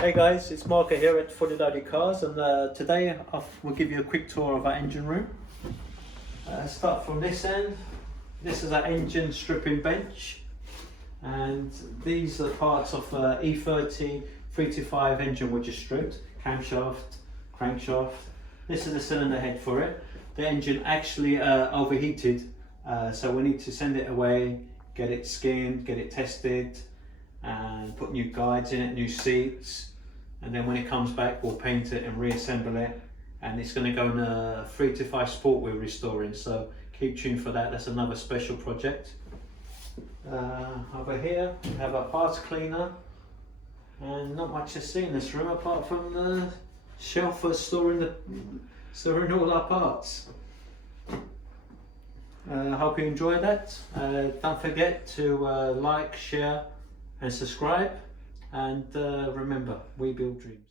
Hey guys, it's Marco here at Fully Loaded Cars, and today we'll give you a quick tour of our engine room. Start from this end. This is our engine stripping bench, and these are parts of E30 325 engine which is stripped: camshaft, crankshaft. This is the cylinder head for it. The engine actually overheated, so we need to send it away, get it skinned, get it tested, and put new guides in it, new seats, and then when it comes back we'll paint it and reassemble it, and it's going to go in a 325 Sport we're restoring, so keep tuned for that. That's another special project. Over here we have our parts cleaner, and not much to see in this room apart from the shelf for storing all our parts. Hope you enjoy that. Don't forget to like, share and subscribe, and remember, we build dreams.